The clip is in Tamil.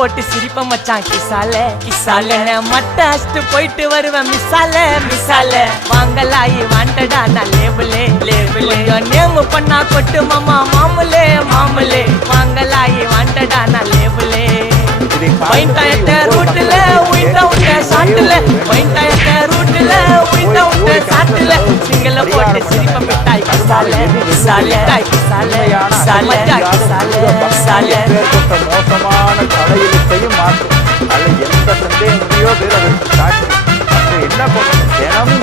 போட்டு சிரிப்ப மச்சான் கிசால கிசால மட்ட அஷ்டு போயிட்டு வருவேன் மிசால மிசால வாங்கலாயி வாண்டடா நான் லேபிளே லேபிளே நேம் பண்ணா கொட்டு மாமா மாமலே மாமலே வாங்கலாயி வாண்டடா நான் லேபிளே பைண்டாயத்த ரூட்ல உயிட்டா விட்ட சாட்டுல பைண்டாயத்த ரூட்ல உயிட்டா விட்ட சாட்டுல சிங்கள போட்டு சிரிப்ப மிட்டாய் கிசால கிசால கிசால கிசால கிசால மோசமான தலையெழுத்தையும் மாற்றும். அதில் எந்த சந்தேகத்தையோ பேர் அதற்கு காட்சி. அப்போ என்ன பண்ணணும்? தினமும்